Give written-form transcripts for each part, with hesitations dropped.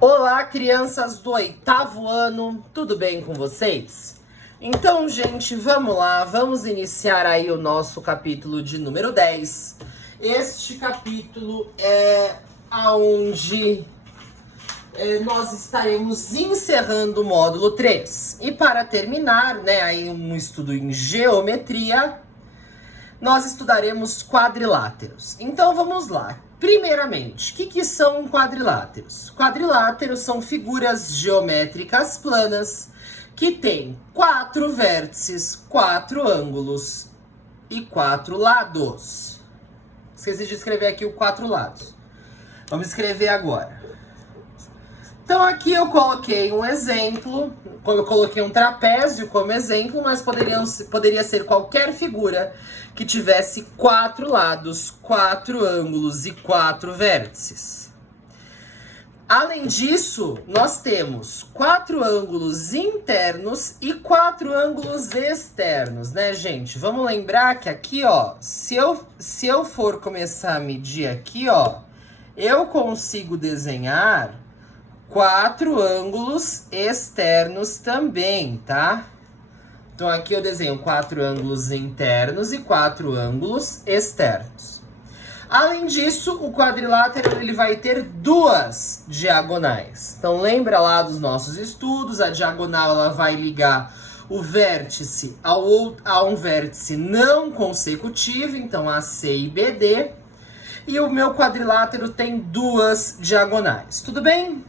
Olá, crianças do 8º ano, tudo bem com vocês? Então, gente, vamos lá, vamos iniciar aí o nosso capítulo de número 10. Este capítulo é aonde nós estaremos encerrando o módulo 3. E para terminar, aí um estudo em geometria, nós estudaremos quadriláteros. Então, vamos lá. Primeiramente, o que são quadriláteros? Quadriláteros são figuras geométricas planas que têm 4 vértices, 4 ângulos e 4 lados. Esqueci de escrever aqui os 4 lados. Vamos escrever agora. Então aqui eu coloquei um exemplo, eu coloquei um trapézio como exemplo, mas poderia ser qualquer figura que tivesse 4 lados, 4 ângulos e 4 vértices. Além disso, nós temos 4 ângulos internos e 4 ângulos externos, né, gente? Vamos lembrar que aqui, ó, se eu for começar a medir aqui, ó, eu consigo desenhar 4 ângulos externos também, tá? Então aqui eu desenho 4 ângulos internos e 4 ângulos externos. Além disso, o quadrilátero ele vai ter 2 diagonais. Então lembra lá dos nossos estudos, a diagonal ela vai ligar o vértice a um vértice não consecutivo, então AC e BD. E o meu quadrilátero tem 2 diagonais, tudo bem?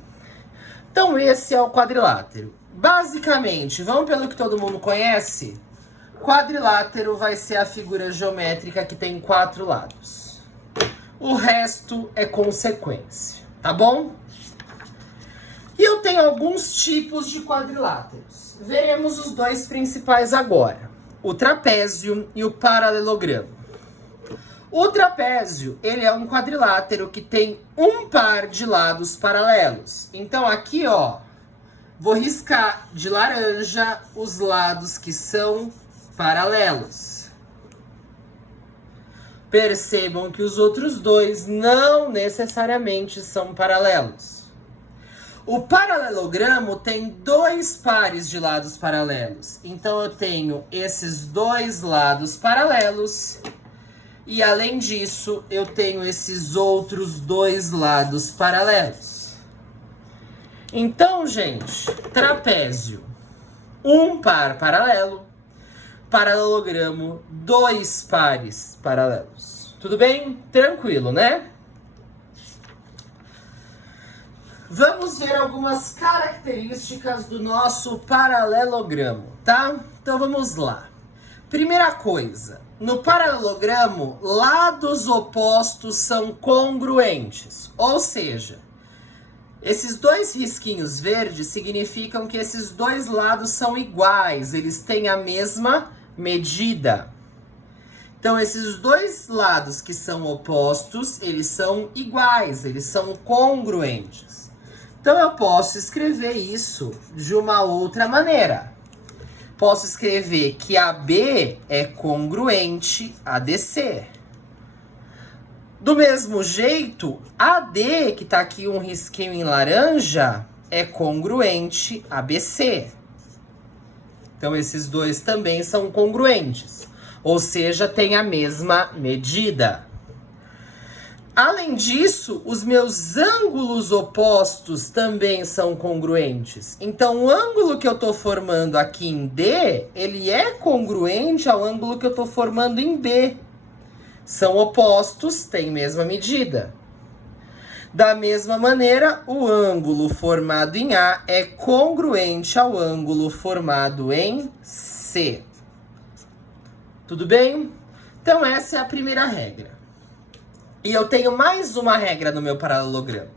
Então esse é o quadrilátero. Basicamente, vamos pelo que todo mundo conhece? Quadrilátero vai ser a figura geométrica que tem 4 lados. O resto é consequência, tá bom? E eu tenho alguns tipos de quadriláteros. Veremos os 2 principais agora. O trapézio e o paralelogramo. O trapézio, ele é um quadrilátero que tem um par de lados paralelos. Então aqui, ó, vou riscar de laranja os lados que são paralelos. Percebam que os outros 2 não necessariamente são paralelos. O paralelogramo tem 2 pares de lados paralelos. Então eu tenho esses 2 lados paralelos. E além disso, eu tenho esses outros 2 lados paralelos. Então, gente, trapézio, um par paralelo, paralelogramo, 2 pares paralelos. Tudo bem? Tranquilo, né? Vamos ver algumas características do nosso paralelogramo, tá? Então vamos lá. Primeira coisa, no paralelogramo, lados opostos são congruentes, ou seja, esses 2 risquinhos verdes significam que esses 2 lados são iguais, eles têm a mesma medida. Então, esses 2 lados que são opostos, eles são iguais, eles são congruentes. Então, eu posso escrever isso de uma outra maneira. Posso escrever que AB é congruente a DC. Do mesmo jeito, AD, que tá aqui um risquinho em laranja, é congruente a BC. Então, esses 2 também são congruentes. Ou seja, tem a mesma medida. Além disso, os meus ângulos opostos também são congruentes. Então, o ângulo que eu estou formando aqui em D, ele é congruente ao ângulo que eu estou formando em B. São opostos, têm mesma medida. Da mesma maneira, o ângulo formado em A é congruente ao ângulo formado em C. Tudo bem? Então, essa é a primeira regra. E eu tenho mais uma regra no meu paralelogramo.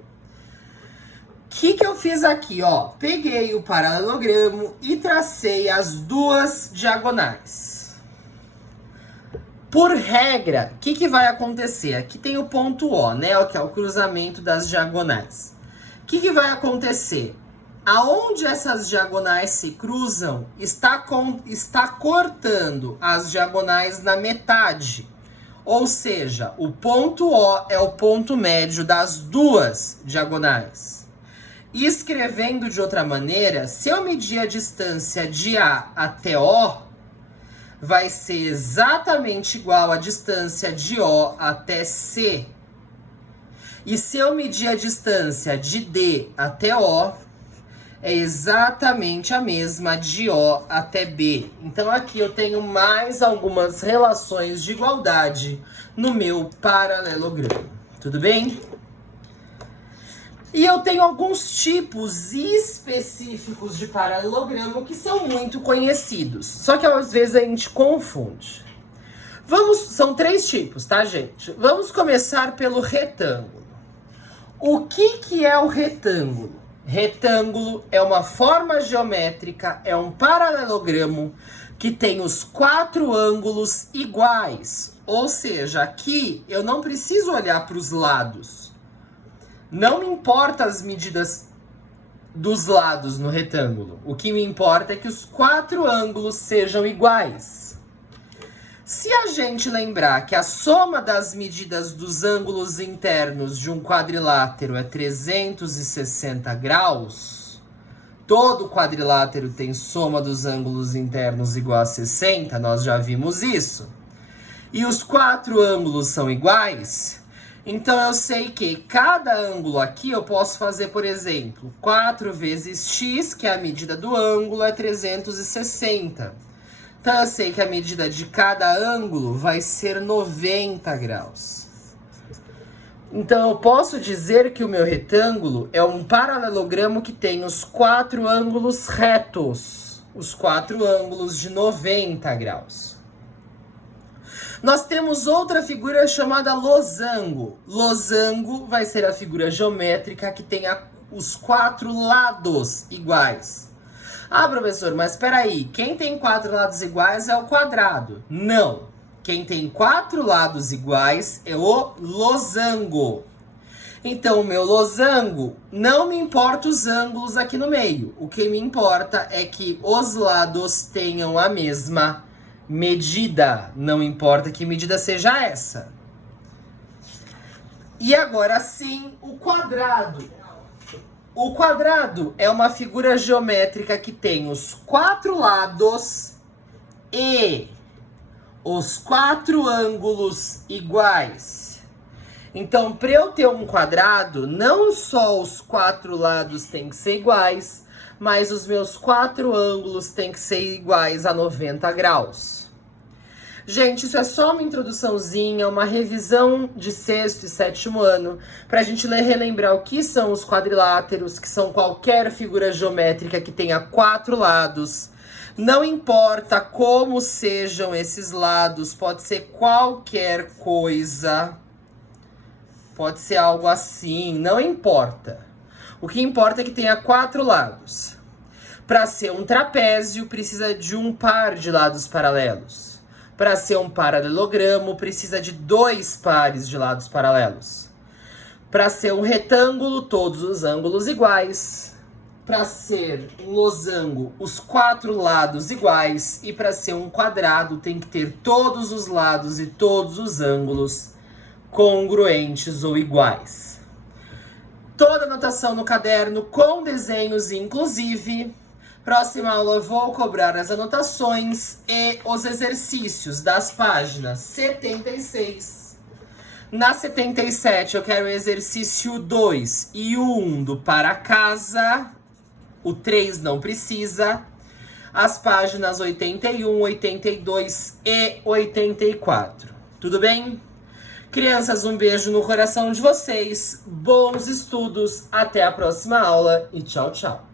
O que eu fiz aqui, ó? Peguei o paralelogramo e tracei as 2 diagonais. Por regra, o que vai acontecer? Aqui tem o ponto O, né? Que é o cruzamento das diagonais. O que vai acontecer? Aonde essas diagonais se cruzam, está cortando as diagonais na metade. Ou seja, o ponto O é o ponto médio das 2 diagonais. Escrevendo de outra maneira, se eu medir a distância de A até O, vai ser exatamente igual à distância de O até C. E se eu medir a distância de D até O, é exatamente a mesma de O até B. Então aqui eu tenho mais algumas relações de igualdade no meu paralelogramo. Tudo bem? E eu tenho alguns tipos específicos de paralelogramo que são muito conhecidos. Só que às vezes a gente confunde. São 3 tipos, tá, gente? Vamos começar pelo retângulo. O que é o retângulo? Retângulo é uma forma geométrica, é um paralelogramo que tem os 4 ângulos iguais. Ou seja, aqui eu não preciso olhar para os lados. Não me importa as medidas dos lados no retângulo. O que me importa é que os 4 ângulos sejam iguais. Se a gente lembrar que a soma das medidas dos ângulos internos de um quadrilátero é 360 graus, todo quadrilátero tem soma dos ângulos internos igual a 60, nós já vimos isso. E os 4 ângulos são iguais, então eu sei que cada ângulo aqui eu posso fazer, por exemplo, 4 vezes x, que é a medida do ângulo, é 360. Então eu sei que a medida de cada ângulo vai ser 90 graus. Então eu posso dizer que o meu retângulo é um paralelogramo que tem os 4 ângulos retos, os 4 ângulos de 90 graus. Nós temos outra figura chamada losango. Losango vai ser a figura geométrica que tem os 4 lados iguais. Ah, professor, mas espera aí, quem tem 4 lados iguais é o quadrado. Não, quem tem 4 lados iguais é o losango. Então, o meu losango, não me importa os ângulos aqui no meio. O que me importa é que os lados tenham a mesma medida. Não importa que medida seja essa. E agora sim, o quadrado. O quadrado é uma figura geométrica que tem os 4 lados e os 4 ângulos iguais. Então, para eu ter um quadrado, não só os 4 lados têm que ser iguais, mas os meus 4 ângulos têm que ser iguais a 90 graus. Gente, isso é só uma introduçãozinha, uma revisão de 6º e 7º ano, pra gente relembrar o que são os quadriláteros, que são qualquer figura geométrica que tenha 4 lados. Não importa como sejam esses lados, pode ser qualquer coisa, pode ser algo assim, não importa. O que importa é que tenha 4 lados. Para ser um trapézio, precisa de um par de lados paralelos. Para ser um paralelogramo, precisa de 2 pares de lados paralelos. Para ser um retângulo, todos os ângulos iguais. Para ser um losango, os 4 lados iguais. E para ser um quadrado, tem que ter todos os lados e todos os ângulos congruentes ou iguais. Toda anotação no caderno com desenhos, inclusive. Próxima aula eu vou cobrar as anotações e os exercícios das páginas 76. Na 77 eu quero o exercício 2 e o 1 do para casa. O 3 não precisa. As páginas 81, 82 e 84. Tudo bem? Crianças, um beijo no coração de vocês. Bons estudos. Até a próxima aula e tchau, tchau.